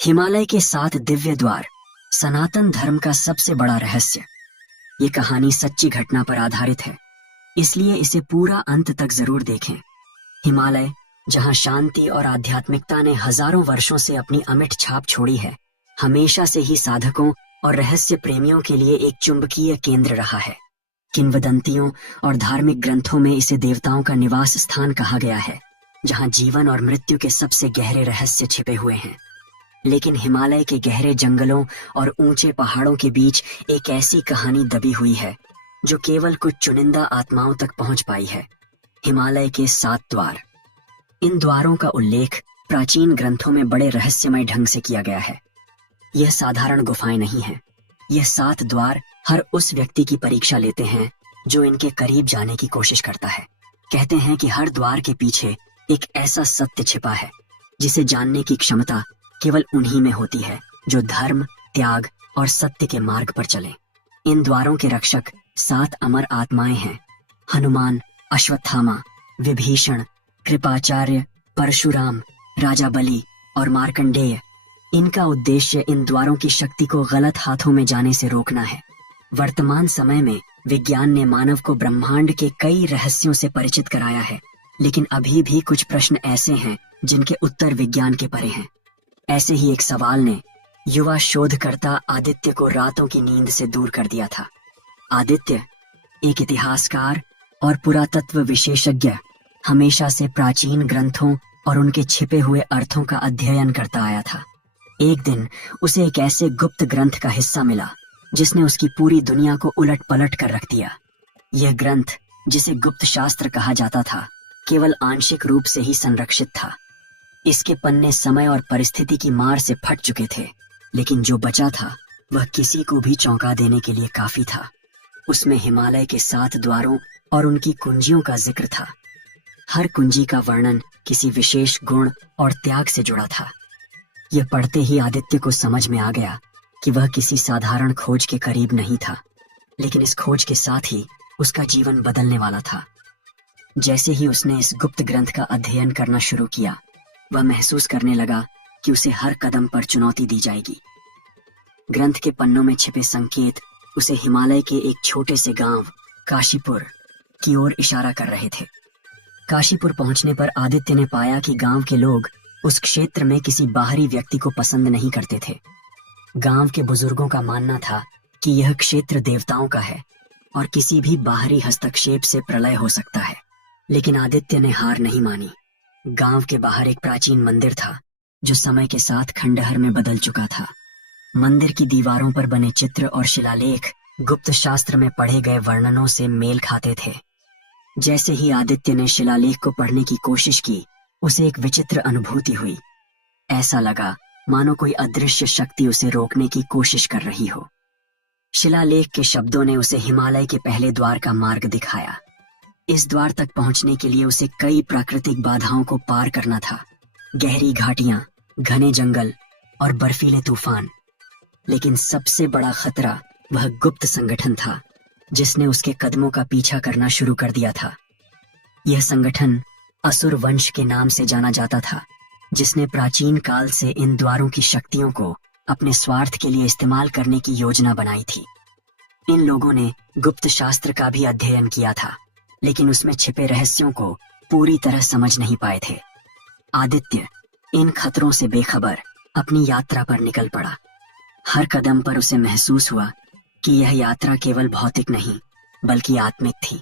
हिमालय के 7 दिव्य द्वार, सनातन धर्म का सबसे बड़ा रहस्य। ये कहानी सच्ची घटना पर आधारित है, इसलिए इसे पूरा अंत तक जरूर देखें। हिमालय, जहां शांति और आध्यात्मिकता ने हजारों वर्षों से अपनी अमिट छाप छोड़ी है, हमेशा से ही साधकों और रहस्य प्रेमियों के लिए एक चुंबकीय केंद्र रहा है। किंवदंतियों और धार्मिक ग्रंथों में इसे देवताओं का निवास स्थान कहा गया है, जहां जीवन और मृत्यु के सबसे गहरे रहस्य छिपे हुए हैं। लेकिन हिमालय के गहरे जंगलों और ऊंचे पहाड़ों के बीच एक ऐसी कहानी दबी हुई है जो केवल कुछ चुनिंदा आत्माओं तक पहुंच पाई है। हिमालय के 7 द्वार। इन द्वारों का उल्लेख प्राचीन ग्रंथों में बड़े रहस्यमय ढंग से किया गया है। यह साधारण गुफाएं नहीं हैं। यह 7 द्वार हर उस व्यक्ति की परीक्षा लेते हैं जो इनके करीब जाने की कोशिश करता है। कहते हैं कि हर द्वार के पीछे एक ऐसा सत्य छिपा है जिसे जानने की क्षमता केवल उन्हीं में होती है जो धर्म, त्याग और सत्य के मार्ग पर चले। इन द्वारों के रक्षक 7 अमर आत्माएं हैं: हनुमान, अश्वत्थामा, विभीषण, कृपाचार्य, परशुराम, राजा बलि और मार्कंडेय। इनका उद्देश्य इन द्वारों की शक्ति को गलत हाथों में जाने से रोकना है। वर्तमान समय में विज्ञान ने मानव को ब्रह्मांड के कई रहस्यों से परिचित कराया है, लेकिन अभी भी कुछ प्रश्न ऐसे हैं जिनके उत्तर विज्ञान के परे हैं। ऐसे ही एक सवाल ने युवा शोधकर्ता आदित्य को रातों की नींद से दूर कर दिया था। आदित्य, एक इतिहासकार और पुरातत्व विशेषज्ञ, हमेशा से प्राचीन ग्रंथों और उनके छिपे हुए अर्थों का अध्ययन करता आया था। एक दिन उसे एक ऐसे गुप्त ग्रंथ का हिस्सा मिला जिसने उसकी पूरी दुनिया को उलट पलट कर रख दिया। यह ग्रंथ, जिसे गुप्त शास्त्र कहा जाता था, केवल आंशिक रूप से ही संरक्षित था। इसके पन्ने समय और परिस्थिति की मार से फट चुके थे, लेकिन जो बचा था वह किसी को भी चौंका देने के लिए काफी था। उसमें हिमालय के 7 द्वारों और उनकी कुंजियों का जिक्र था। हर कुंजी का वर्णन किसी विशेष गुण और त्याग से जुड़ा था। यह पढ़ते ही आदित्य को समझ में आ गया कि वह किसी साधारण खोज के करीब नहीं था, लेकिन इस खोज के साथ ही उसका जीवन बदलने वाला था। जैसे ही उसने इस गुप्त ग्रंथ का अध्ययन करना शुरू किया, वह महसूस करने लगा कि उसे हर कदम पर चुनौती दी जाएगी। ग्रंथ के पन्नों में छिपे संकेत उसे हिमालय के एक छोटे से गांव काशीपुर की ओर इशारा कर रहे थे। काशीपुर पहुंचने पर आदित्य ने पाया कि गांव के लोग उस क्षेत्र में किसी बाहरी व्यक्ति को पसंद नहीं करते थे। गांव के बुजुर्गों का मानना था कि यह क्षेत्र देवताओं का है और किसी भी बाहरी हस्तक्षेप से प्रलय हो सकता है। लेकिन आदित्य ने हार नहीं मानी। गांव के बाहर एक प्राचीन मंदिर था जो समय के साथ खंडहर में बदल चुका था। मंदिर की दीवारों पर बने चित्र और शिलालेख गुप्त शास्त्र में पढ़े गए वर्णनों से मेल खाते थे। जैसे ही आदित्य ने शिलालेख को पढ़ने की कोशिश की, उसे एक विचित्र अनुभूति हुई। ऐसा लगा मानो कोई अदृश्य शक्ति उसे रोकने की कोशिश कर रही हो। शिलालेख के शब्दों ने उसे हिमालय के पहले द्वार का मार्ग दिखाया। इस द्वार तक पहुंचने के लिए उसे कई प्राकृतिक बाधाओं को पार करना था। गहरी घाटियां, घने जंगल और बर्फीले तूफान। लेकिन सबसे बड़ा खतरा वह गुप्त संगठन था जिसने उसके कदमों का पीछा करना शुरू कर दिया था। यह संगठन असुर वंश के नाम से जाना जाता था, जिसने प्राचीन काल से इन द्वारों की शक्तियों को अपने स्वार्थ के लिए इस्तेमाल करने की योजना बनाई थी। इन लोगों ने गुप्त शास्त्र का भी अध्ययन किया था, लेकिन उसमें छिपे रहस्यों को पूरी तरह समझ नहीं पाए थे। आदित्य इन खतरों से बेखबर अपनी यात्रा पर निकल पड़ा। हर कदम पर उसे महसूस हुआ कि यह यात्रा केवल भौतिक नहीं बल्कि आत्मिक थी।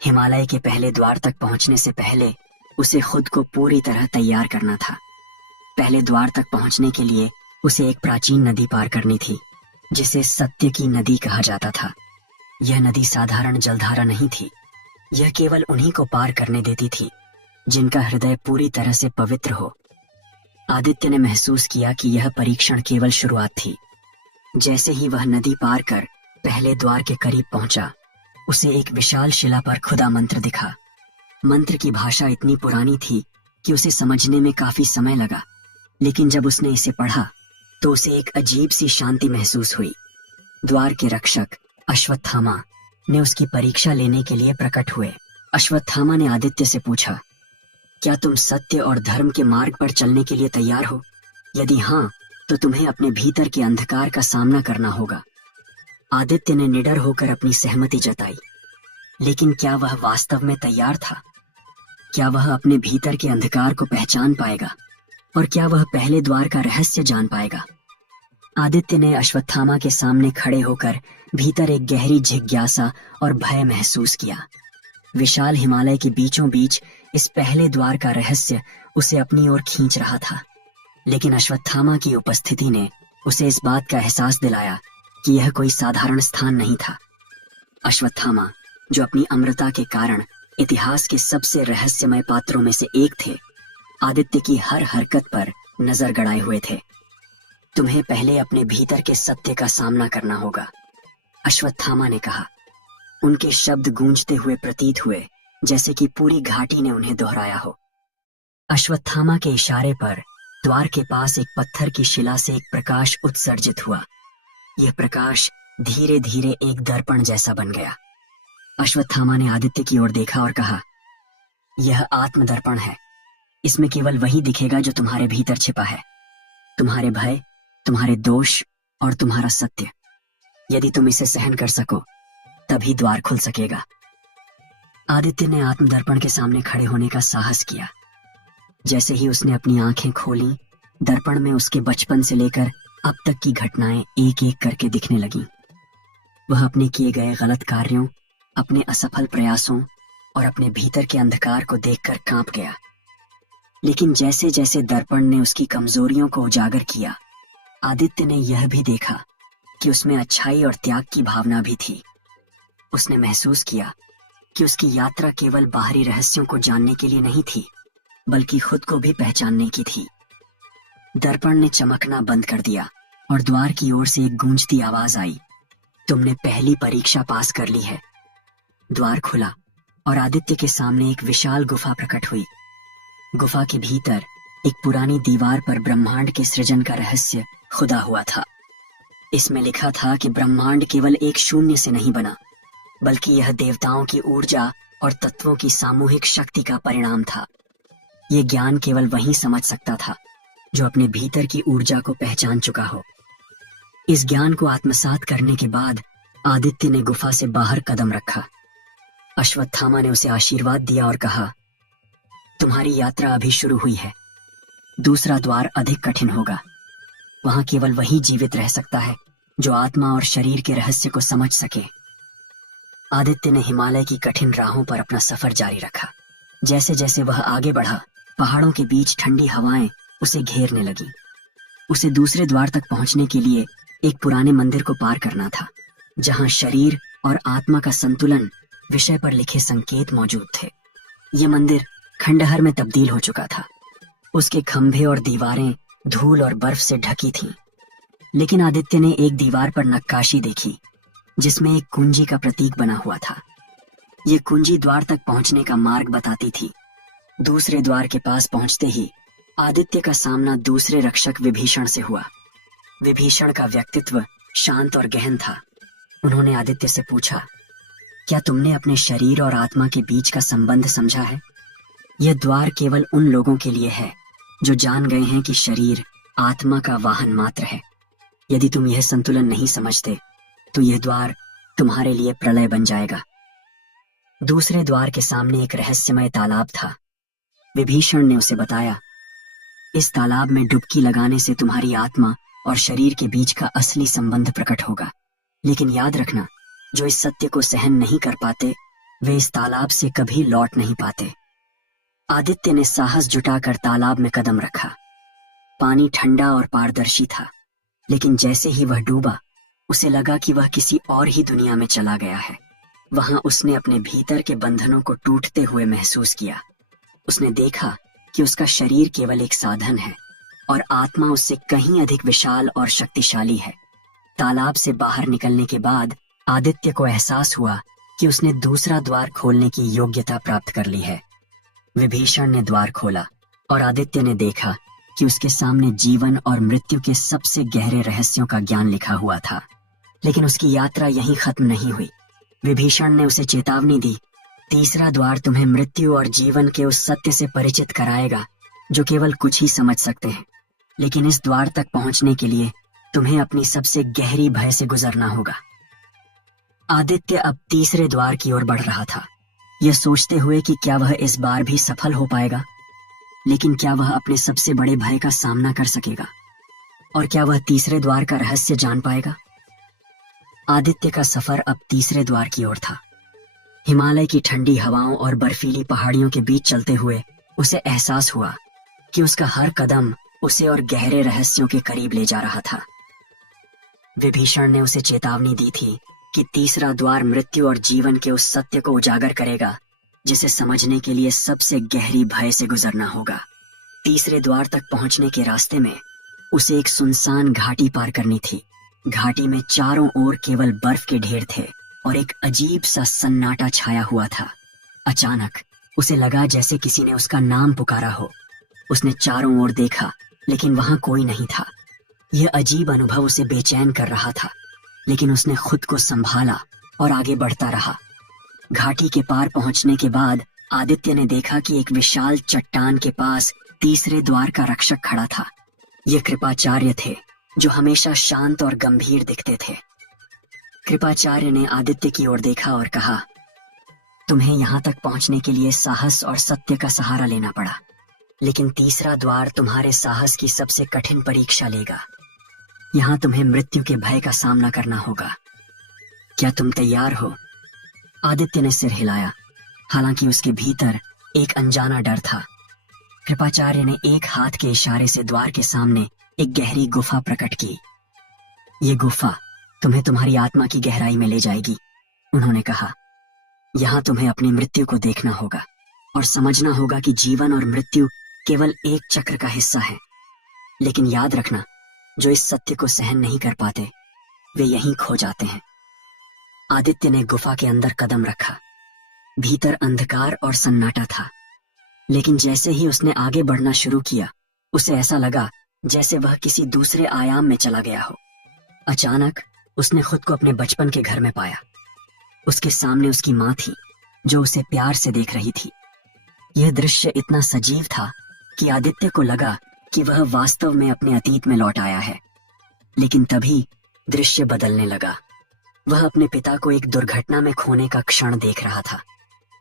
हिमालय के पहले द्वार तक पहुंचने से पहले उसे खुद को पूरी तरह तैयार करना था। पहले द्वार तक पहुंचने के लिए उसे एक प्राचीन नदी पार करनी थी, जिसे सत्य की नदी कहा जाता था। यह नदी साधारण जलधारा नहीं थी। यह केवल उन्हीं को पार करने देती थी जिनका हृदय पूरी तरह से पवित्र हो। आदित्य ने महसूस किया कि यह परीक्षण केवल शुरुआत थी। जैसे ही वह नदी पार कर पहले द्वार के करीब पहुंचा, उसे एक विशाल शिला पर खुदा मंत्र दिखा। मंत्र की भाषा इतनी पुरानी थी कि उसे समझने में काफी समय लगा, लेकिन जब उसने इसे पढ़ा तो उसे एक अजीब सी शांति महसूस हुई। द्वार के रक्षक अश्वत्थामा ने उसकी परीक्षा लेने के लिए प्रकट हुए। अश्वत्थामा ने आदित्य से पूछा, क्या तुम सत्य और धर्म के मार्ग पर चलने के लिए तैयार हो? यदि हाँ, तो तुम्हें अपने भीतर के अंधकार का सामना करना होगा। आदित्य ने निडर होकर अपनी सहमति जताई। लेकिन क्या वह वास्तव में तैयार था? क्या वह अपने भीतर के अंधकार को पहचान पाएगा? और क्या वह पहले द्वार का रहस्य जान पाएगा? आदित्य ने अश्वत्थामा के सामने खड़े होकर भीतर एक गहरी जिज्ञासा और भय महसूस किया। विशाल हिमालय के बीचों बीच इस पहले द्वार का रहस्य उसे अपनी ओर खींच रहा था। लेकिन अश्वत्थामा की उपस्थिति ने उसे इस बात का एहसास दिलाया कि यह कोई साधारण स्थान नहीं था। अश्वत्थामा, जो अपनी अमरता के कारण इतिहास के सबसे रहस्यमय पात्रों में से एक थे, आदित्य की हर हरकत पर नजर गड़ाए हुए थे। तुम्हें पहले अपने भीतर के सत्य का सामना करना होगा, अश्वत्थामा ने कहा। उनके शब्द गूंजते हुए प्रतीत हुए जैसे कि पूरी घाटी ने उन्हें दोहराया हो। अश्वत्थामा के इशारे पर द्वार के पास एक पत्थर की शिला से एक प्रकाश उत्सर्जित हुआ। यह प्रकाश धीरे धीरे एक दर्पण जैसा बन गया। अश्वत्थामा ने आदित्य की ओर देखा और कहा, यह आत्मदर्पण है। इसमें केवल वही दिखेगा जो तुम्हारे भीतर छिपा है, तुम्हारे भय, तुम्हारे दोष और तुम्हारा सत्य। यदि तुम इसे सहन कर सको तभी द्वार खुल सकेगा। आदित्य ने आत्मदर्पण के सामने खड़े होने का साहस किया। जैसे ही उसने अपनी आंखें खोली, दर्पण में उसके बचपन से लेकर अब तक की घटनाएं एक एक करके दिखने लगीं। वह अपने किए गए गलत कार्यों, अपने असफल प्रयासों और अपने भीतर के अंधकार को देखकर कांप गया। लेकिन जैसे जैसे दर्पण ने उसकी कमजोरियों को उजागर किया, आदित्य ने यह भी देखा कि उसमें अच्छाई और त्याग की भावना भी थी। उसने महसूस किया कि उसकी यात्रा केवल बाहरी रहस्यों को जानने के लिए नहीं थी, बल्कि खुद को भी पहचानने की थी। दर्पण ने चमकना बंद कर दिया और द्वार की ओर से एक गूंजती आवाज आई, तुमने पहली परीक्षा पास कर ली है। द्वार खुला और आदित्य के सामने एक विशाल गुफा प्रकट हुई। गुफा के भीतर एक पुरानी दीवार पर ब्रह्मांड के सृजन का रहस्य खुदा हुआ था। इसमें लिखा था कि ब्रह्मांड केवल एक शून्य से नहीं बना, बल्कि यह देवताओं की ऊर्जा और तत्वों की सामूहिक शक्ति का परिणाम था। यह ज्ञान केवल वही समझ सकता था जो अपने भीतर की ऊर्जा को पहचान चुका हो। इस ज्ञान को आत्मसात करने के बाद आदित्य ने गुफा से बाहर कदम रखा। अश्वत्थामा ने उसे आशीर्वाद दिया और कहा, तुम्हारी यात्रा अभी शुरू हुई है। दूसरा द्वार अधिक कठिन होगा। वहां केवल वही जीवित रह सकता है जो आत्मा और शरीर के रहस्य को समझ सके। आदित्य ने हिमालय की कठिन राहों पर अपना सफर जारी रखा। जैसे जैसे वह आगे बढ़ा, पहाड़ों के बीच ठंडी हवाएं उसे घेरने लगी। उसे दूसरे द्वार तक पहुंचने के लिए एक पुराने मंदिर को पार करना था, जहां शरीर और आत्मा का संतुलन विषय पर लिखे संकेत मौजूद थे। यह मंदिर खंडहर में तब्दील हो चुका था। उसके खंभे और दीवारें धूल और बर्फ से ढकी थीं। लेकिन आदित्य ने एक दीवार पर नक्काशी देखी जिसमें एक कुंजी का प्रतीक बना हुआ था। यह कुंजी द्वार तक पहुंचने का मार्ग बताती थी। दूसरे द्वार के पास पहुंचते ही आदित्य का सामना दूसरे रक्षक विभीषण से हुआ। विभीषण का व्यक्तित्व शांत और गहन था। उन्होंने आदित्य से पूछा, क्या तुमने अपने शरीर और आत्मा के बीच का संबंध समझा है? यह द्वार केवल उन लोगों के लिए है जो जान गए हैं कि शरीर आत्मा का वाहन मात्र है। यदि तुम यह संतुलन नहीं समझते तो यह द्वार तुम्हारे लिए प्रलय बन जाएगा। दूसरे द्वार के सामने एक रहस्यमय तालाब था। विभीषण ने उसे बताया, इस तालाब में डुबकी लगाने से तुम्हारी आत्मा और शरीर के बीच का असली संबंध प्रकट होगा। लेकिन याद रखना, जो इस सत्य को सहन नहीं कर पाते वे इस तालाब से कभी लौट नहीं पाते। आदित्य ने साहस जुटाकर तालाब में कदम रखा। पानी ठंडा और पारदर्शी था, लेकिन जैसे ही वह डूबा उसे लगा कि वह किसी और ही दुनिया में चला गया है। वहां उसने अपने भीतर के बंधनों को टूटते हुए महसूस किया। उसने देखा कि उसका शरीर केवल एक साधन है और आत्मा उससे कहीं अधिक विशाल और शक्तिशाली है। तालाब से बाहर निकलने के बाद आदित्य को एहसास हुआ कि उसने दूसरा द्वार खोलने की योग्यता प्राप्त कर ली है। विभीषण ने द्वार खोला और आदित्य ने देखा कि उसके सामने जीवन और मृत्यु के सबसे गहरे रहस्यों का ज्ञान लिखा हुआ था। लेकिन उसकी यात्रा यहीं खत्म नहीं हुई। विभीषण ने उसे चेतावनी दी, तीसरा द्वार तुम्हें मृत्यु और जीवन के उस सत्य से परिचित कराएगा जो केवल कुछ ही समझ सकते हैं। लेकिन इस द्वार तक पहुंचने के लिए तुम्हें अपनी सबसे गहरी भय से गुजरना होगा। आदित्य अब तीसरे द्वार की ओर बढ़ रहा था, यह सोचते हुए कि क्या वह इस बार भी सफल हो पाएगा। लेकिन क्या वह अपने सबसे बड़े भय का सामना कर सकेगा, और क्या वह तीसरे द्वार का रहस्य जान पाएगा? आदित्य का सफर अब तीसरे द्वार की ओर था। हिमालय की ठंडी हवाओं और बर्फीली पहाड़ियों के बीच चलते हुए उसे एहसास हुआ कि उसका हर कदम उसे और गहरे रहस्यों के करीब ले जा रहा था। विभीषण ने उसे चेतावनी दी थी कि तीसरा द्वार मृत्यु और जीवन के उस सत्य को उजागर करेगा जिसे समझने के लिए सबसे गहरी भय से गुजरना होगा। तीसरे द्वार तक पहुंचने के रास्ते में उसे एक सुनसान घाटी पार करनी थी। घाटी में चारों ओर केवल बर्फ के ढेर थे और एक अजीब सा सन्नाटा छाया हुआ था। अचानक उसे लगा जैसे किसी ने उसका नाम पुकारा हो। उसने चारों ओर देखा, लेकिन वहां कोई नहीं था। यह अजीब अनुभव उसे बेचैन कर रहा था, लेकिन उसने खुद को संभाला और आगे बढ़ता रहा। घाटी के पार पहुंचने के बाद आदित्य ने देखा कि एक विशाल चट्टान के पास तीसरे द्वार का रक्षक खड़ा था। ये कृपाचार्य थे, जो हमेशा शांत और गंभीर दिखते थे। कृपाचार्य ने आदित्य की ओर देखा और कहा, तुम्हें यहाँ तक पहुंचने के लिए साहस और सत्य का सहारा लेना पड़ा, लेकिन तीसरा द्वार तुम्हारे साहस की सबसे कठिन परीक्षा लेगा। यहाँ तुम्हें मृत्यु के भय का सामना करना होगा। क्या तुम तैयार हो? आदित्य ने सिर हिलाया, हालांकि उसके भीतर एक अनजाना डर था। कृपाचार्य ने एक हाथ के इशारे से द्वार के सामने एक गहरी गुफा प्रकट की। ये गुफा तुम्हें तुम्हारी आत्मा की गहराई में ले जाएगी, उन्होंने कहा। यहाँ तुम्हें अपनी मृत्यु को देखना होगा और समझना होगा कि जीवन और मृत्यु केवल एक चक्र का हिस्सा है। लेकिन याद रखना, जो इस सत्य को सहन नहीं कर पाते वे यहीं खो जाते हैं। आदित्य ने गुफा के अंदर कदम रखा। भीतर अंधकार और सन्नाटा था, लेकिन जैसे ही उसने आगे बढ़ना शुरू किया, उसे ऐसा लगा जैसे वह किसी दूसरे आयाम में चला गया हो। अचानक उसने खुद को अपने बचपन के घर में पाया। उसके सामने उसकी माँ थी, जो उसे प्यार से देख रही थी। यह दृश्य इतना सजीव था कि आदित्य को लगा कि वह वास्तव में अपने अतीत में लौट आया है। लेकिन तभी दृश्य बदलने लगा। वह अपने पिता को एक दुर्घटना में खोने का क्षण देख रहा था।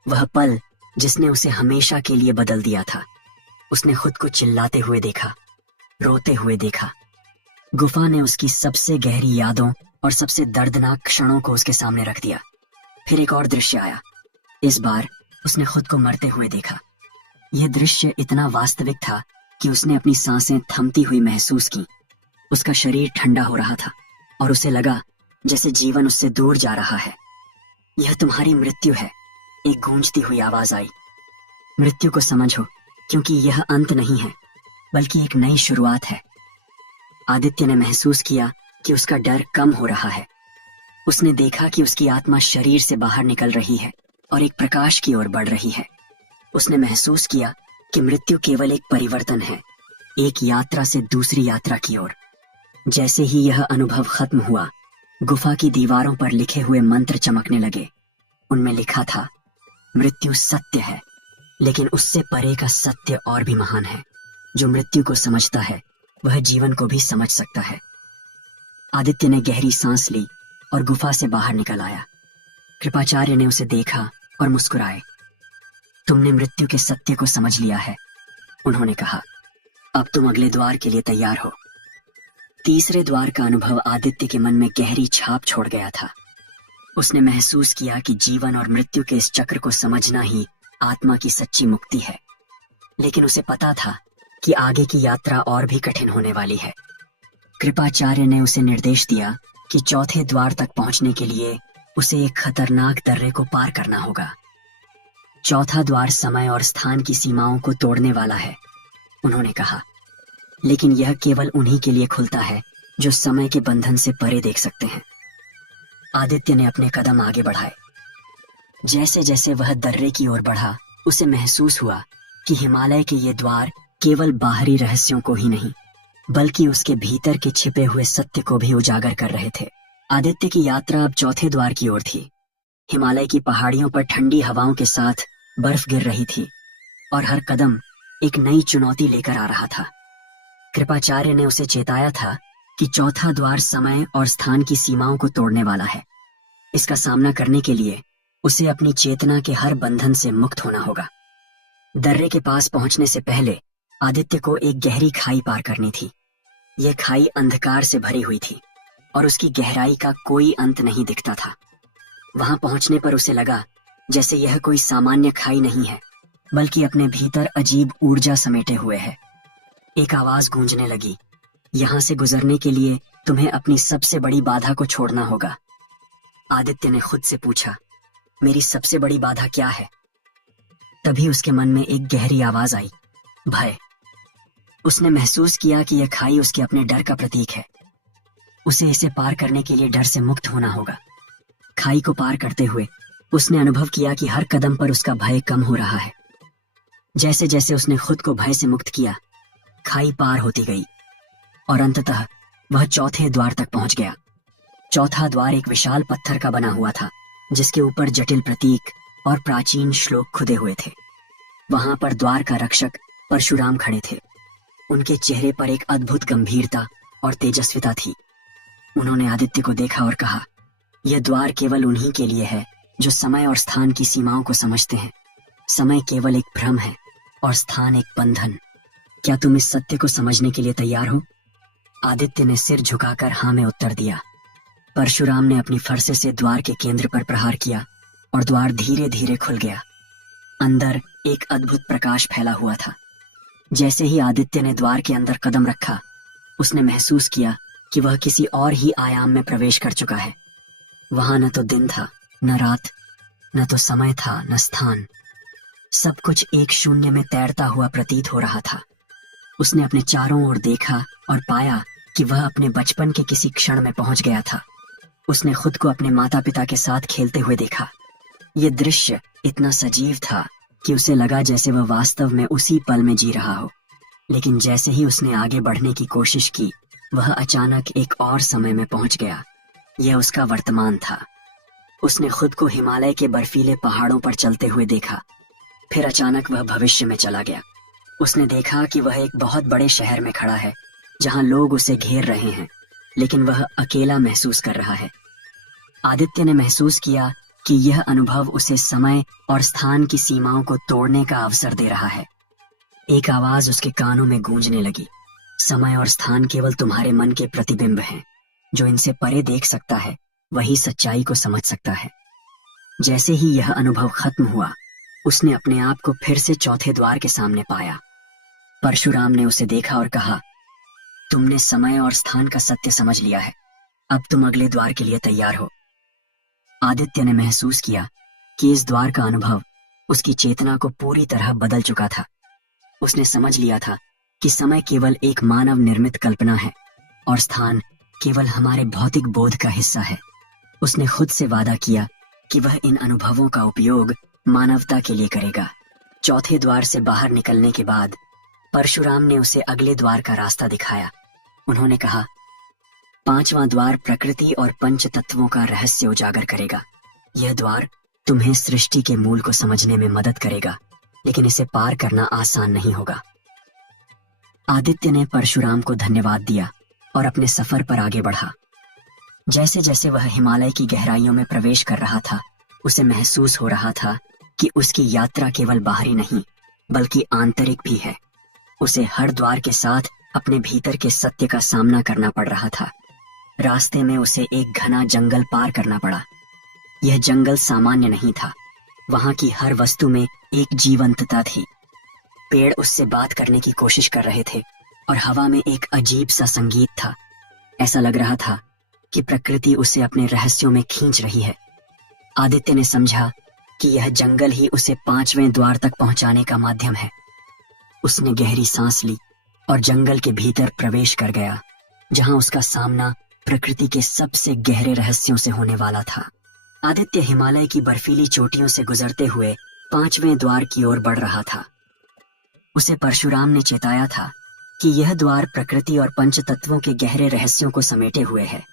वह पल जिसने उसे हमेशा के लिए बदल दिया था। उसने खुद को चिल्लाते हुए देखा, रोते हुए देखा। गुफा ने उसकी सबसे गहरी यादों और सबसे दर्दनाक क्षणों को उसके सामने रख दिया। फिर एक और दृश्य आया। इस बार उसने खुद को मरते हुए देखा। यह दृश्य इतना वास्तविक था कि उसने अपनी सांसें थमती हुई महसूस की। उसका शरीर ठंडा हो रहा था और उसे लगा जैसे जीवन उससे दूर जा रहा है। यह तुम्हारी मृत्यु है, एक गूंजती हुई आवाज आई। मृत्यु को समझो, क्योंकि यह अंत नहीं है, बल्कि एक नई शुरुआत है। आदित्य ने महसूस किया कि उसका डर कम हो रहा है। उसने देखा कि उसकी आत्मा शरीर से बाहर निकल रही है और एक प्रकाश की ओर बढ़ रही है। उसने महसूस किया कि मृत्यु केवल एक परिवर्तन है, एक यात्रा से दूसरी यात्रा की ओर। जैसे ही यह अनुभव खत्म हुआ, गुफा की दीवारों पर लिखे हुए मंत्र चमकने लगे। उनमें लिखा था, मृत्यु सत्य है, लेकिन उससे परे का सत्य और भी महान है। जो मृत्यु को समझता है वह जीवन को भी समझ सकता है। आदित्य ने गहरी सांस ली और गुफा से बाहर निकल आया। कृपाचार्य ने उसे देखा और मुस्कुराए। तुमने मृत्यु के सत्य को समझ लिया है, उन्होंने कहा। अब तुम अगले द्वार के लिए तैयार हो। तीसरे द्वार का अनुभव आदित्य के मन में गहरी छाप छोड़ गया था। उसने महसूस किया कि जीवन और मृत्यु के इस चक्र को समझना ही आत्मा की सच्ची मुक्ति है। लेकिन उसे पता था कि आगे की यात्रा और भी कठिन होने वाली है। कृपाचार्य ने उसे निर्देश दिया कि चौथे द्वार तक पहुंचने के लिए उसे एक खतरनाक दर्रे को पार करना होगा। चौथा द्वार समय और स्थान की सीमाओं को तोड़ने वाला है, उन्होंने कहा। लेकिन यह केवल उन्हीं के लिए खुलता है जो समय के बंधन से परे देख सकते हैं। आदित्य ने अपने कदम आगे बढ़ाए। जैसे जैसे वह दर्रे की ओर बढ़ा, उसे महसूस हुआ कि हिमालय के ये द्वार केवल बाहरी रहस्यों को ही नहीं, बल्कि उसके भीतर के छिपे हुए सत्य को भी उजागर कर रहे थे। आदित्य की यात्रा अब चौथे द्वार की ओर थी। हिमालय की पहाड़ियों पर ठंडी हवाओं के साथ बर्फ गिर रही थी और हर कदम एक नई चुनौती लेकर आ रहा था। कृपाचार्य ने उसे चेताया था कि चौथा द्वार समय और स्थान की सीमाओं को तोड़ने वाला है। इसका सामना करने के लिए उसे अपनी चेतना के हर बंधन से मुक्त होना होगा। दर्रे के पास पहुंचने से पहले आदित्य को एक गहरी खाई पार करनी थी। यह खाई अंधकार से भरी हुई थी और उसकी गहराई का कोई अंत नहीं दिखता था। वहां पहुंचने पर उसे लगा जैसे यह कोई सामान्य खाई नहीं है, बल्कि अपने भीतर अजीब ऊर्जा समेटे हुए है। एक आवाज गूंजने लगी, यहां से गुजरने के लिए तुम्हें अपनी सबसे बड़ी बाधा को छोड़ना होगा। आदित्य ने खुद से पूछा, मेरी सबसे बड़ी बाधा क्या है? तभी उसके मन में एक गहरी आवाज आई, भय। उसने महसूस किया कि यह खाई उसके अपने डर का प्रतीक है। उसे इसे पार करने के लिए डर से मुक्त होना होगा। खाई को पार करते हुए उसने अनुभव किया कि हर कदम पर उसका भय कम हो रहा है। जैसे जैसे उसने खुद को भय से मुक्त किया, खाई पार होती गई और अंततः वह चौथे द्वार तक पहुंच गया। चौथा द्वार एक विशाल पत्थर का बना हुआ था, जिसके ऊपर जटिल प्रतीक और प्राचीन श्लोक खुदे हुए थे। वहां पर द्वार का रक्षक परशुराम खड़े थे। उनके चेहरे पर एक अद्भुत गंभीरता और तेजस्विता थी। उन्होंने आदित्य को देखा और कहा, यह द्वार केवल उन्हीं के लिए है जो समय और स्थान की सीमाओं को समझते हैं। समय केवल एक भ्रम है और स्थान एक बंधन। क्या तुम इस सत्य को समझने के लिए तैयार हो? आदित्य ने सिर झुकाकर हाँ में उत्तर दिया। परशुराम ने अपनी फरसे से द्वार के केंद्र पर प्रहार किया और द्वार धीरे धीरे खुल गया। अंदर एक अद्भुत प्रकाश फैला हुआ था। जैसे ही आदित्य ने द्वार के अंदर कदम रखा, उसने महसूस किया कि वह किसी और ही आयाम में प्रवेश कर चुका है। वहां न तो दिन था, न रात, न तो समय था, न स्थान। सब कुछ एक शून्य में तैरता हुआ प्रतीत हो रहा था। उसने अपने चारों ओर देखा और पाया कि वह अपने बचपन के किसी क्षण में पहुंच गया था। उसने खुद को अपने माता पिता के साथ खेलते हुए देखा। यह दृश्य इतना सजीव था कि उसे लगा जैसे वह वास्तव में उसी पल में जी रहा हो। लेकिन जैसे ही उसने आगे बढ़ने की कोशिश की, वह अचानक एक और समय में पहुंच गया। यह उसका वर्तमान था। उसने खुद को हिमालय के बर्फीले पहाड़ों पर चलते हुए देखा। फिर अचानक वह भविष्य में चला गया। उसने देखा कि वह एक बहुत बड़े शहर में खड़ा है, जहां लोग उसे घेर रहे हैं, लेकिन वह अकेला महसूस कर रहा है। आदित्य ने महसूस किया कि यह अनुभव उसे समय और स्थान की सीमाओं को तोड़ने का अवसर दे रहा है। एक आवाज उसके कानों में गूंजने लगी, समय और स्थान केवल तुम्हारे मन के प्रतिबिंब हैं। जो इनसे परे देख सकता है, वही सच्चाई को समझ सकता है। जैसे ही यह अनुभव खत्म हुआ, उसने अपने आप को फिर से चौथे द्वार के सामने पाया। परशुराम ने उसे देखा और कहा, तुमने समय और स्थान का सत्य समझ लिया है। अब तुम अगले द्वार के लिए तैयार हो। आदित्य ने महसूस किया कि इस द्वार का अनुभव उसकी चेतना को पूरी तरह बदल चुका था। उसने समझ लिया था कि समय केवल एक मानव निर्मित कल्पना है और स्थान केवल हमारे भौतिक बोध का हिस्सा है। उसने खुद से वादा किया कि वह इन अनुभवों का उपयोग मानवता के लिए करेगा। चौथे द्वार से बाहर निकलने के बाद परशुराम ने उसे अगले द्वार का रास्ता दिखाया। उन्होंने कहा, पांचवां द्वार प्रकृति और पंच तत्वों का रहस्य उजागर करेगा। यह द्वार तुम्हें सृष्टि के मूल को समझने में मदद करेगा, लेकिन इसे पार करना आसान नहीं होगा। आदित्य ने परशुराम को धन्यवाद दिया और अपने सफर पर आगे बढ़ा। जैसे जैसे वह हिमालय की गहराइयों में प्रवेश कर रहा था, उसे महसूस हो रहा था कि उसकी यात्रा केवल बाहरी नहीं, बल्कि आंतरिक भी है। उसे हर द्वार के साथ अपने भीतर के सत्य का सामना करना पड़ रहा था। रास्ते में उसे एक घना जंगल पार करना पड़ा। यह जंगल सामान्य नहीं था। वहां की हर वस्तु में एक जीवंतता थी। पेड़ उससे बात करने की कोशिश कर रहे थे और हवा में एक अजीब सा संगीत था। ऐसा लग रहा था कि प्रकृति उसे अपने रहस्यों में खींच रही है। आदित्य ने समझा कि यह जंगल ही उसे पांचवें द्वार तक पहुंचाने का माध्यम है। उसने गहरी सांस ली और जंगल के भीतर प्रवेश कर गया, जहां उसका सामना प्रकृति के सबसे गहरे रहस्यों से होने वाला था। आदित्य हिमालय की बर्फीली चोटियों से गुजरते हुए पांचवें द्वार की ओर बढ़ रहा था। उसे परशुराम ने चेताया था कि यह द्वार प्रकृति और पंच तत्वों के गहरे रहस्यों को समेटे हुए है।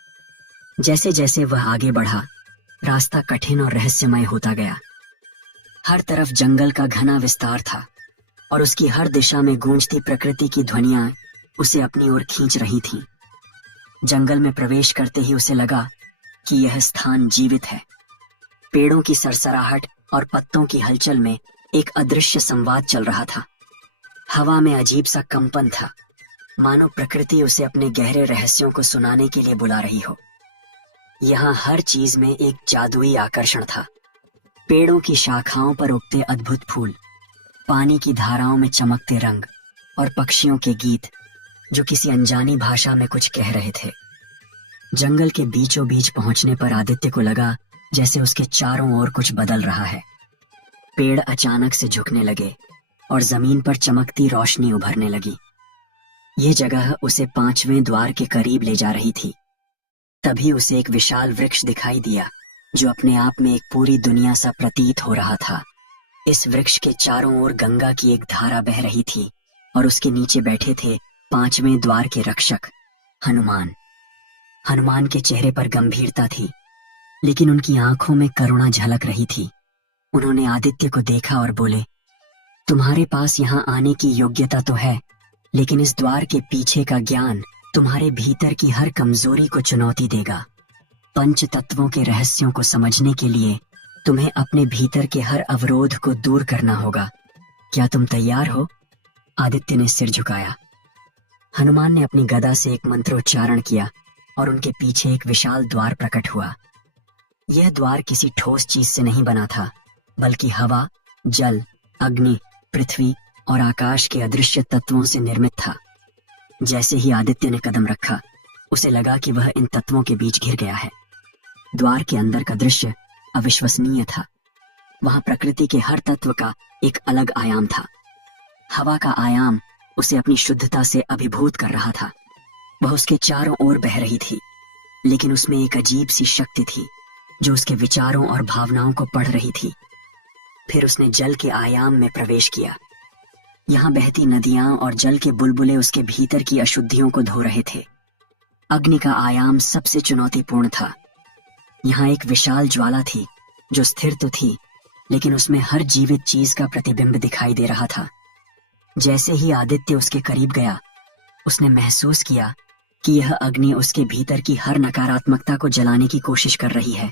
जैसे जैसे वह आगे बढ़ा, रास्ता कठिन और रहस्यमय होता गया। हर तरफ जंगल का घना विस्तार था और उसकी हर दिशा में गूंजती प्रकृति की ध्वनियां उसे अपनी ओर खींच रही थीं। जंगल में प्रवेश करते ही उसे लगा कि यह स्थान जीवित है। पेड़ों की सरसराहट और पत्तों की हलचल में एक अदृश्य संवाद चल रहा था। हवा में अजीब सा कंपन था, मानो प्रकृति उसे अपने गहरे रहस्यों को सुनाने के लिए बुला रही हो। यहाँ हर चीज में एक जादुई आकर्षण था। पेड़ों की शाखाओं पर उगते अद्भुत फूल, पानी की धाराओं में चमकते रंग और पक्षियों के गीत जो किसी अनजानी भाषा में कुछ कह रहे थे। जंगल के बीचों बीच पहुंचने पर आदित्य को लगा जैसे उसके चारों ओर कुछ बदल रहा है। पेड़ अचानक से झुकने लगे और जमीन पर चमकती रोशनी उभरने लगी। ये जगह उसे 5वें द्वार के करीब ले जा रही थी। तभी उसे एक विशाल वृक्ष दिखाई दिया जो अपने आप में एक पूरी दुनिया सा प्रतीत हो रहा था। इस वृक्ष के चारों ओर गंगा की एक धारा बह रही थी और उसके नीचे बैठे थे 5वें द्वार के रक्षक हनुमान। हनुमान के चेहरे पर गंभीरता थी, लेकिन उनकी आंखों में करुणा झलक रही थी। उन्होंने आदित्य को देखा और बोले, तुम्हारे पास यहाँ आने की योग्यता तो है, लेकिन इस द्वार के पीछे का ज्ञान तुम्हारे भीतर की हर कमजोरी को चुनौती देगा। पंच तत्वों के रहस्यों को समझने के लिए तुम्हें अपने भीतर के हर अवरोध को दूर करना होगा। क्या तुम तैयार हो? आदित्य ने सिर झुकाया। हनुमान ने अपनी गदा से एक मंत्रोच्चारण किया और उनके पीछे एक विशाल द्वार प्रकट हुआ। यह द्वार किसी ठोस चीज से नहीं बना था, बल्कि हवा, जल, अग्नि, पृथ्वी और आकाश के अदृश्य तत्वों से निर्मित था। जैसे ही आदित्य ने कदम रखा, उसे लगा कि वह इन तत्वों के बीच घिर गया है। द्वार के अंदर का दृश्य अविश्वसनीय था। वहां प्रकृति के हर तत्व का एक अलग आयाम था। हवा का आयाम उसे अपनी शुद्धता से अभिभूत कर रहा था। वह उसके चारों ओर बह रही थी, लेकिन उसमें एक अजीब सी शक्ति थी जो उसके विचारों और भावनाओं को पढ़ रही थी। फिर उसने जल के आयाम में प्रवेश किया। यहाँ बहती नदियां और जल के बुलबुले उसके भीतर की अशुद्धियों को धो रहे थे। अग्नि का आयाम सबसे चुनौतीपूर्ण था। यहाँ एक विशाल ज्वाला थी जो स्थिर तो थी, लेकिन उसमें हर जीवित चीज का प्रतिबिंब दिखाई दे रहा था। जैसे ही आदित्य उसके करीब गया, उसने महसूस किया कि यह अग्नि उसके भीतर की हर नकारात्मकता को जलाने की कोशिश कर रही है।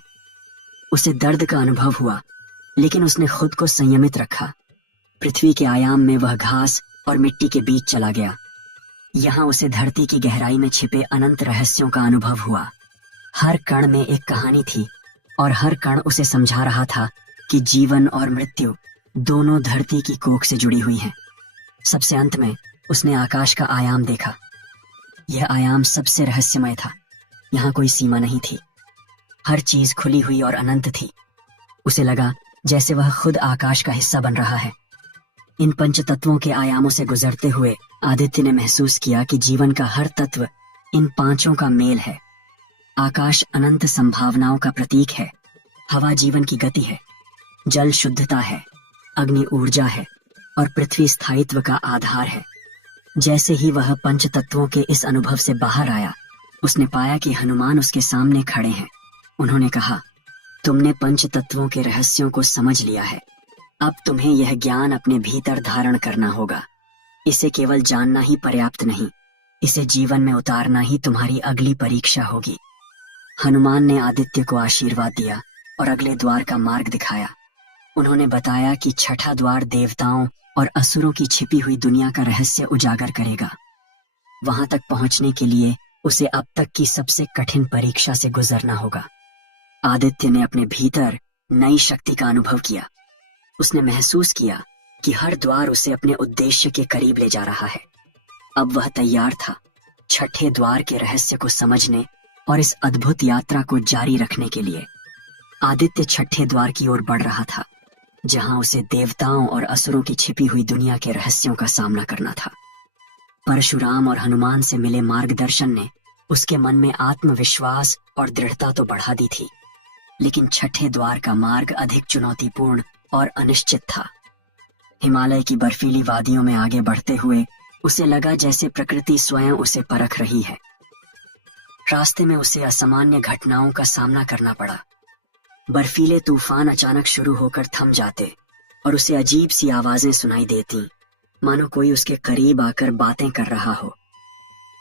उसे दर्द का अनुभव हुआ, लेकिन उसने खुद को संयमित रखा। पृथ्वी के आयाम में वह घास और मिट्टी के बीच चला गया। यहाँ उसे धरती की गहराई में छिपे अनंत रहस्यों का अनुभव हुआ। हर कण में एक कहानी थी और हर कण उसे समझा रहा था कि जीवन और मृत्यु दोनों धरती की कोख से जुड़ी हुई हैं। सबसे अंत में उसने आकाश का आयाम देखा। यह आयाम सबसे रहस्यमय था। यहाँ कोई सीमा नहीं थी। हर चीज खुली हुई और अनंत थी। उसे लगा जैसे वह खुद आकाश का हिस्सा बन रहा है। इन पंच तत्वों के आयामों से गुजरते हुए आदित्य ने महसूस किया कि जीवन का हर तत्व इन पांचों का मेल है। आकाश अनंत संभावनाओं का प्रतीक है। हवा जीवन की गति है। जल शुद्धता है। अग्नि ऊर्जा है और पृथ्वी स्थायित्व का आधार है। जैसे ही वह पंच तत्वों के इस अनुभव से बाहर आया, उसने पाया कि हनुमान उसके सामने खड़े हैं। उन्होंने कहा, तुमने पंच तत्वों के रहस्यों को समझ लिया है। अब तुम्हें यह ज्ञान अपने भीतर धारण करना होगा। इसे केवल जानना ही पर्याप्त नहीं, इसे जीवन में उतारना ही तुम्हारी अगली परीक्षा होगी। हनुमान ने आदित्य को आशीर्वाद दिया और अगले द्वार का मार्ग दिखाया। उन्होंने बताया कि छठा द्वार देवताओं और असुरों की छिपी हुई दुनिया का रहस्य उजागर करेगा। वहां तक पहुंचने के लिए उसे अब तक की सबसे कठिन परीक्षा से गुजरना होगा। आदित्य ने अपने भीतर नई शक्ति का अनुभव किया। उसने महसूस किया कि हर द्वार उसे अपने उद्देश्य के करीब ले जा रहा है। अब वह तैयार था छठे द्वार के रहस्य को समझने और इस अद्भुत यात्रा को जारी रखने के लिए। आदित्य छठे द्वार की ओर बढ़ रहा था, जहां उसे देवताओं और असुरों की छिपी हुई दुनिया के रहस्यों का सामना करना था। परशुराम और हनुमान से मिले मार्गदर्शन ने उसके मन में आत्मविश्वास और दृढ़ता तो बढ़ा दी थी, लेकिन छठे द्वार का मार्ग अधिक चुनौतीपूर्ण और अनिश्चित था। हिमालय की बर्फीली वादियों में आगे बढ़ते हुए उसे लगा जैसे प्रकृति स्वयं उसे परख रही है। रास्ते में उसे असामान्य घटनाओं का सामना करना पड़ा। बर्फीले तूफान अचानक शुरू होकर थम जाते और उसे अजीब सी आवाजें सुनाई देती, मानो कोई उसके करीब आकर बातें कर रहा हो।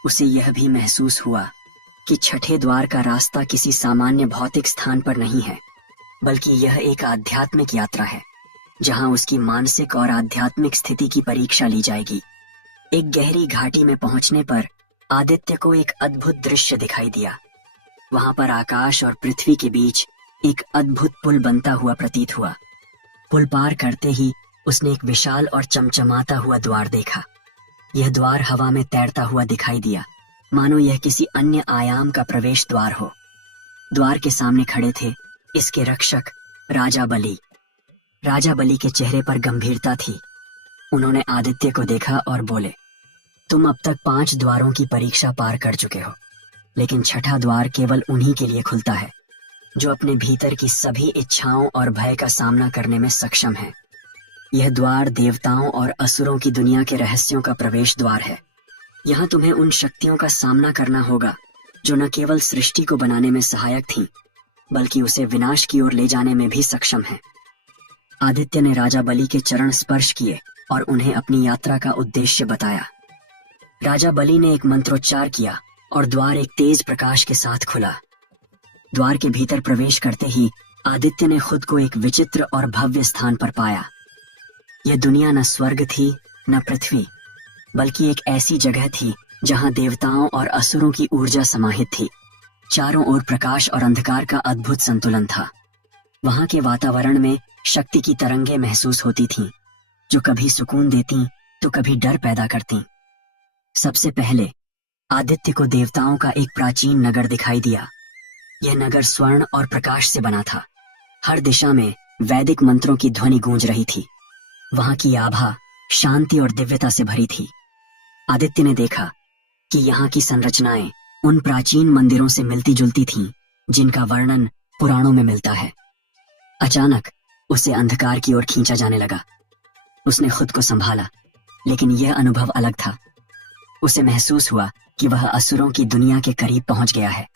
उसे यह भी महसूस हुआ कि छठे द्वार का रास्ता किसी सामान्य भौतिक स्थान पर नहीं है, बल्कि यह एक आध्यात्मिक यात्रा है जहां उसकी मानसिक और आध्यात्मिक स्थिति की परीक्षा ली जाएगी। एक गहरी घाटी में पहुंचने पर आदित्य को एक अद्भुत दृश्य दिखाई दिया। वहां पर आकाश और पृथ्वी के बीच एक अद्भुत पुल बनता हुआ प्रतीत हुआ। पुल पार करते ही उसने एक विशाल और चमचमाता हुआ द्वार देखा। यह द्वार हवा में तैरता हुआ दिखाई दिया, मानो यह किसी अन्य आयाम का प्रवेश द्वार हो। द्वार के सामने खड़े थे इसके रक्षक राजा बलि। राजा बलि के चेहरे पर गंभीरता थी। उन्होंने आदित्य को देखा और बोले, तुम अब तक 5 द्वारों की परीक्षा पार कर चुके हो, लेकिन छठा द्वार केवल उन्हीं के लिए खुलता है जो अपने भीतर की सभी इच्छाओं और भय का सामना करने में सक्षम है। यह द्वार देवताओं और असुरों की दुनिया के रहस्यों का प्रवेश द्वार है। यहाँ तुम्हें उन शक्तियों का सामना करना होगा जो न केवल सृष्टि को बनाने में सहायक थीं, बल्कि उसे विनाश की ओर ले जाने में भी सक्षम है। आदित्य ने राजा बलि के चरण स्पर्श किए और उन्हें अपनी यात्रा का उद्देश्य बताया। राजा बलि ने एक मंत्रोच्चार किया और द्वार एक तेज प्रकाश के साथ खुला। द्वार के भीतर प्रवेश करते ही आदित्य ने खुद को एक विचित्र और भव्य स्थान पर पाया। यह दुनिया न स्वर्ग थी न पृथ्वी, बल्कि एक ऐसी जगह थी जहां देवताओं और असुरों की ऊर्जा समाहित थी। चारों ओर प्रकाश और अंधकार का अद्भुत संतुलन था। वहां के वातावरण में शक्ति की तरंगें महसूस होती थीं, जो कभी सुकून देती तो कभी डर पैदा करती। सबसे पहले आदित्य को देवताओं का एक प्राचीन नगर दिखाई दिया। यह नगर स्वर्ण और प्रकाश से बना था। हर दिशा में वैदिक मंत्रों की ध्वनि गूंज रही थी। वहां की आभा शांति और दिव्यता से भरी थी। आदित्य ने देखा कि यहाँ की संरचनाएं उन प्राचीन मंदिरों से मिलती जुलती थीं, जिनका वर्णन पुराणों में मिलता है। अचानक उसे अंधकार की ओर खींचा जाने लगा। उसने खुद को संभाला, लेकिन यह अनुभव अलग था। उसे महसूस हुआ कि वह असुरों की दुनिया के करीब पहुंच गया है।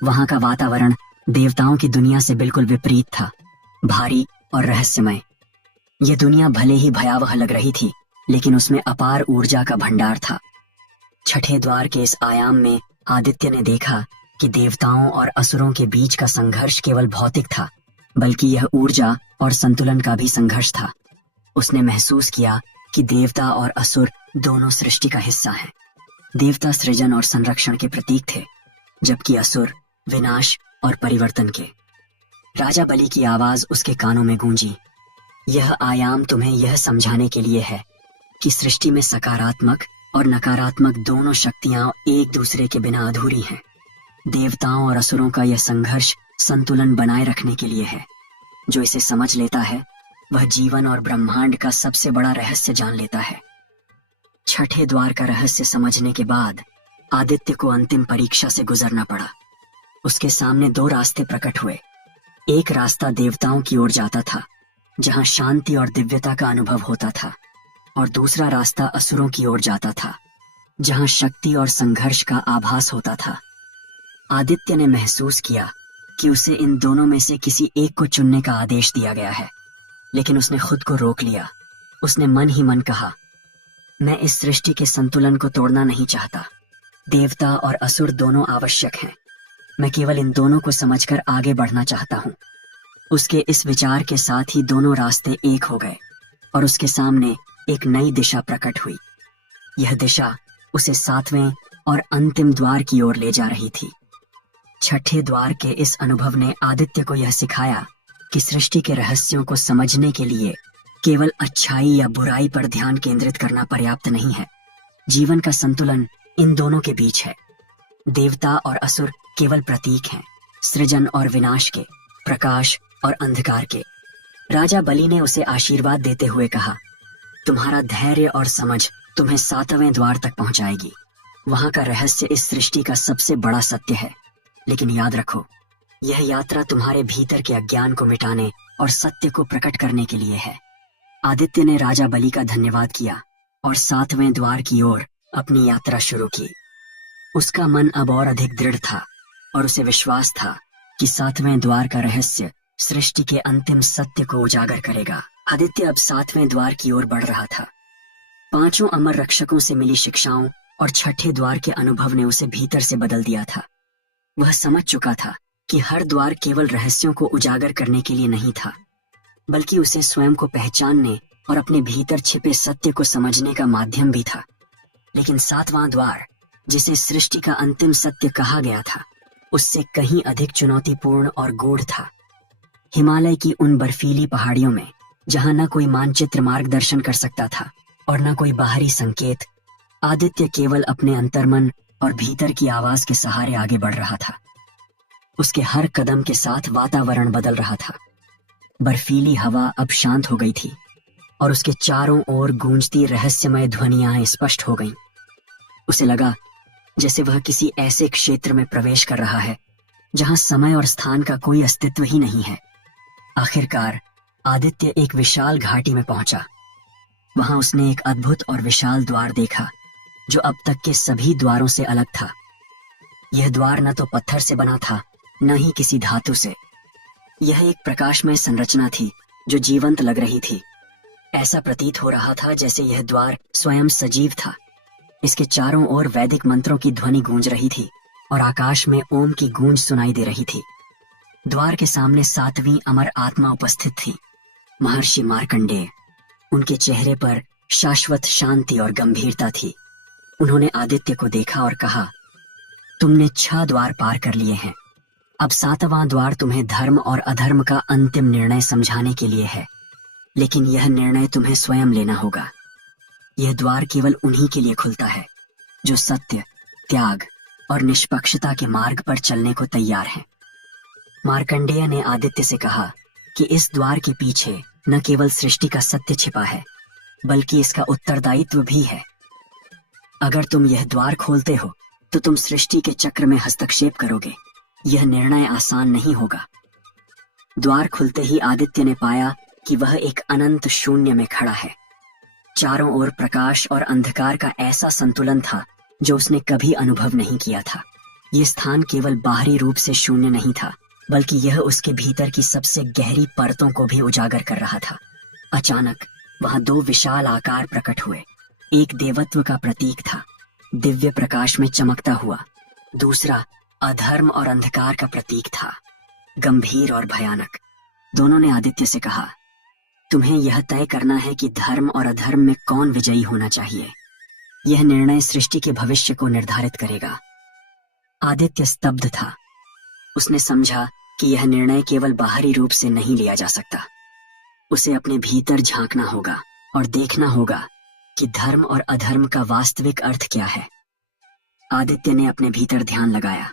वहां का वातावरण देवताओं की दुनिया से बिल्कुल विपरीत था, भारी और रहस्यमय। यह दुनिया भले ही भयावह लग रही थी, लेकिन उसमें अपार ऊर्जा का भंडार था। छठे द्वार के इस आयाम में आदित्य ने देखा कि देवताओं और असुरों के बीच का संघर्ष केवल भौतिक था, बल्कि यह ऊर्जा और संतुलन का भी संघर्ष था। उसने महसूस किया कि देवता और असुर दोनों सृष्टि का हिस्सा हैं। देवता सृजन और संरक्षण के प्रतीक थे, जबकि असुर विनाश और परिवर्तन के। राजा बलि की आवाज उसके कानों में गूंजी, यह आयाम तुम्हें यह समझाने के लिए है कि सृष्टि में सकारात्मक और नकारात्मक दोनों शक्तियां एक दूसरे के बिना अधूरी हैं। देवताओं और असुरों का यह संघर्ष संतुलन बनाए रखने के लिए है। जो इसे समझ लेता है वह जीवन और ब्रह्मांड का सबसे बड़ा रहस्य जान लेता है। छठे द्वार का रहस्य समझने के बाद आदित्य को अंतिम परीक्षा से गुजरना पड़ा। उसके सामने 2 रास्ते प्रकट हुए। एक रास्ता देवताओं की ओर जाता था, जहां शांति और दिव्यता का अनुभव होता था, और दूसरा रास्ता असुरों की ओर जाता था, जहां शक्ति और संघर्ष का आभास होता था। आदित्य ने महसूस किया कि उसे इन दोनों में से किसी एक को चुनने का आदेश दिया गया है, लेकिन उसने खुद को रोक लिया। उसने मन ही मन कहा, मैं इस सृष्टि के संतुलन को तोड़ना नहीं चाहता। देवता और असुर दोनों आवश्यक हैं। मैं केवल इन दोनों को समझकर आगे बढ़ना चाहता हूँ। उसके इस विचार के साथ ही दोनों रास्ते एक हो गए और उसके सामने एक नई दिशा प्रकट हुई। यह दिशा उसे 7वें और अंतिम द्वार की ओर ले जा रही थी। छठे द्वार के इस अनुभव ने आदित्य को यह सिखाया कि सृष्टि के रहस्यों को समझने के लिए केवल अच्छाई या बुराई पर ध्यान केंद्रित करना पर्याप्त नहीं है। जीवन का संतुलन इन दोनों के बीच है। देवता और असुर केवल प्रतीक हैं, सृजन और विनाश के, प्रकाश और अंधकार के। राजा बलि ने उसे आशीर्वाद देते हुए कहा, तुम्हारा धैर्य और समझ तुम्हें 7वें द्वार तक पहुंचाएगी। वहां का रहस्य इस सृष्टि का सबसे बड़ा सत्य है। लेकिन याद रखो, यह यात्रा तुम्हारे भीतर के अज्ञान को मिटाने और सत्य को प्रकट करने के लिए है। आदित्य ने राजा बलि का धन्यवाद किया और 7वें द्वार की ओर अपनी यात्रा शुरू की। उसका मन अब और अधिक दृढ़ था और उसे विश्वास था कि 7वें द्वार का रहस्य सृष्टि के अंतिम सत्य को उजागर करेगा। आदित्य अब 7वें द्वार की ओर बढ़ रहा था। 5 अमर रक्षकों से मिली शिक्षाओं और छठे द्वार के अनुभव ने उसे भीतर से बदल दिया था। वह समझ चुका था कि हर द्वार केवल रहस्यों को उजागर करने के लिए नहीं था, बल्कि उसे स्वयं को पहचानने और अपने भीतर छिपे सत्य को समझने का माध्यम भी था। लेकिन सातवां द्वार, जिसे सृष्टि का अंतिम सत्य कहा गया था, उससे कहीं अधिक चुनौतीपूर्ण और गूढ़ था। हिमालय की उन बर्फीली पहाड़ियों में, जहां न कोई मानचित्र मार्गदर्शन कर सकता था और न कोई बाहरी संकेत, आदित्य केवल अपने अंतर्मन और भीतर की आवाज के सहारे आगे बढ़ रहा था। उसके हर कदम के साथ वातावरण बदल रहा था। बर्फीली हवा अब शांत हो गई थी और उसके चारों ओर गूंजती रहस्यमय ध्वनियां स्पष्ट हो गईं। उसे लगा जैसे वह किसी ऐसे क्षेत्र में प्रवेश कर रहा है जहां समय और स्थान का कोई अस्तित्व ही नहीं है। आखिरकार आदित्य एक विशाल घाटी में पहुंचा। वहां उसने एक अद्भुत और विशाल द्वार देखा जो अब तक के सभी द्वारों से अलग था। यह द्वार न तो पत्थर से बना था, न ही किसी धातु से। यह एक प्रकाशमय संरचना थी जो जीवंत लग रही थी। ऐसा प्रतीत हो रहा था जैसे यह द्वार स्वयं सजीव था। इसके चारों ओर वैदिक मंत्रों की ध्वनि गूंज रही थी और आकाश में ओम की गूंज सुनाई दे रही थी। द्वार के सामने सातवीं अमर आत्मा उपस्थित थी, महर्षि मार्कंडेय। उनके चेहरे पर शाश्वत शांति और गंभीरता थी। उन्होंने आदित्य को देखा और कहा, तुमने 6 द्वार पार कर लिए हैं। अब 7वां द्वार तुम्हें धर्म और अधर्म का अंतिम निर्णय समझाने के लिए है, लेकिन यह निर्णय तुम्हें स्वयं लेना होगा। यह द्वार केवल उन्हीं के लिए खुलता है जो सत्य, त्याग और निष्पक्षता के मार्ग पर चलने को तैयार हैं। मार्कंडेय ने आदित्य से कहा कि इस द्वार के पीछे न केवल सृष्टि का सत्य छिपा है, बल्कि इसका उत्तरदायित्व भी है। अगर तुम यह द्वार खोलते हो तो तुम सृष्टि के चक्र में हस्तक्षेप करोगे। यह निर्णय आसान नहीं होगा। द्वार खुलते ही आदित्य ने पाया कि वह एक अनंत शून्य में खड़ा है। चारों ओर प्रकाश और अंधकार का ऐसा संतुलन था जो उसने कभी अनुभव नहीं किया था। यह स्थान केवल बाहरी रूप से शून्य नहीं था, बल्कि यह उसके भीतर की सबसे गहरी परतों को भी उजागर कर रहा था। अचानक वहां 2 विशाल आकार प्रकट हुए। एक देवत्व का प्रतीक था, दिव्य प्रकाश में चमकता हुआ। दूसरा अधर्म और अंधकार का प्रतीक था, गंभीर और भयानक। दोनों ने आदित्य से कहा, तुम्हें यह तय करना है कि धर्म और अधर्म में कौन विजयी होना चाहिए। यह निर्णय सृष्टि के भविष्य को निर्धारित करेगा। आदित्य स्तब्ध था। उसने समझा कि यह निर्णय केवल बाहरी रूप से नहीं लिया जा सकता। उसे अपने भीतर झांकना होगा और देखना होगा कि धर्म और अधर्म का वास्तविक अर्थ क्या है। आदित्य ने अपने भीतर ध्यान लगाया।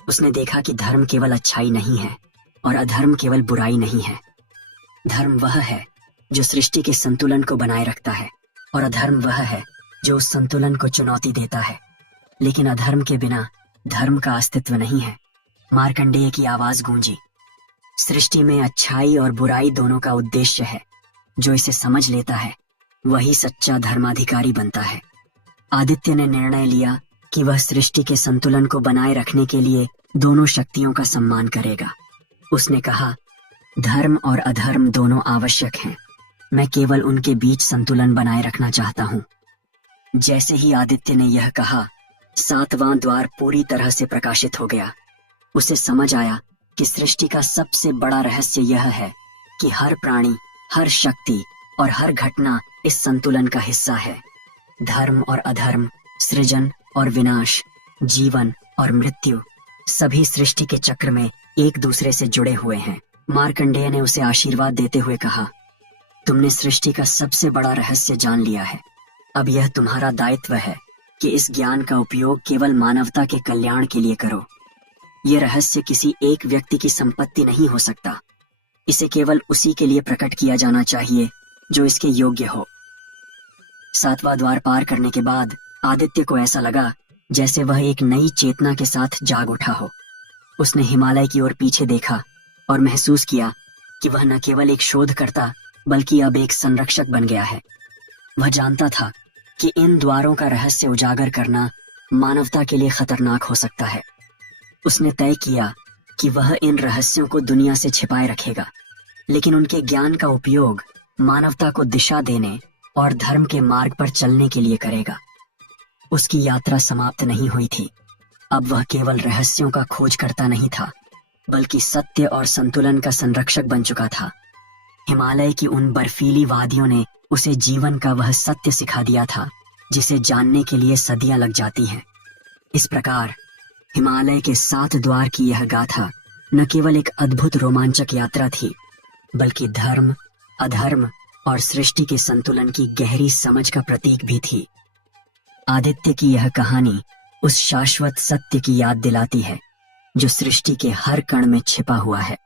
उसने देखा कि धर्म केवल अच्छाई नहीं है और अधर्म केवल बुराई नहीं है। धर्म वह है जो सृष्टि के संतुलन को बनाए रखता है और अधर्म वह है जो उस संतुलन को चुनौती देता है। लेकिन अधर्म के बिना धर्म का अस्तित्व नहीं है। मार्कंडेय की आवाज गूंजी, सृष्टि में अच्छाई और बुराई दोनों का उद्देश्य है। जो इसे समझ लेता है वही सच्चा धर्माधिकारी बनता है। आदित्य ने निर्णय लिया कि वह सृष्टि के संतुलन को बनाए रखने के लिए दोनों शक्तियों का सम्मान करेगा। उसने कहा, धर्म और अधर्म दोनों आवश्यक हैं। मैं केवल उनके बीच संतुलन बनाए रखना चाहता हूँ। जैसे ही आदित्य ने यह कहा, 7वां द्वार पूरी तरह से प्रकाशित हो गया। उसे समझ आया कि सृष्टि का सबसे बड़ा रहस्य यह है कि हर प्राणी, हर शक्ति और हर घटना इस संतुलन का हिस्सा है। धर्म और अधर्म, सृजन और विनाश, जीवन और मृत्यु, सभी सृष्टि के चक्र में एक दूसरे से जुड़े हुए हैं। मार्कंडेय ने उसे आशीर्वाद देते हुए कहा, तुमने सृष्टि का सबसे बड़ा रहस्य जान लिया है। अब यह तुम्हारा दायित्व है कि इस ज्ञान का उपयोग केवल मानवता के कल्याण के लिए करो। यह रहस्य किसी एक व्यक्ति की संपत्ति नहीं हो सकता। इसे केवल उसी के लिए प्रकट किया जाना चाहिए जो इसके योग्य हो। 7वां द्वार पार करने के बाद आदित्य को ऐसा लगा जैसे वह एक नई चेतना के साथ जाग उठा हो। उसने हिमालय की ओर पीछे देखा और महसूस किया कि वह न केवल एक शोधकर्ता बल्कि अब एक संरक्षक बन गया है। वह जानता था कि इन द्वारों का रहस्य उजागर करना मानवता के लिए खतरनाक हो सकता है। उसने तय किया कि वह इन रहस्यों को दुनिया से छिपाए रखेगा, लेकिन उनके ज्ञान का उपयोग मानवता को दिशा देने और धर्म के मार्ग पर चलने के लिए करेगा। उसकी यात्रा समाप्त नहीं हुई थी। अब वह केवल रहस्यों का खोज करता नहीं था, बल्कि सत्य और संतुलन का संरक्षक बन चुका था। हिमालय की उन बर्फीली वादियों ने उसे जीवन का वह सत्य सिखा दिया था जिसे जानने के लिए सदियां लग जाती हैं। इस प्रकार हिमालय के 7 द्वार की यह गाथा न केवल एक अद्भुत रोमांचक यात्रा थी, बल्कि धर्म, अधर्म और सृष्टि के संतुलन की गहरी समझ का प्रतीक भी थी। आदित्य की यह कहानी उस शाश्वत सत्य की याद दिलाती है जो सृष्टि के हर कण में छिपा हुआ है।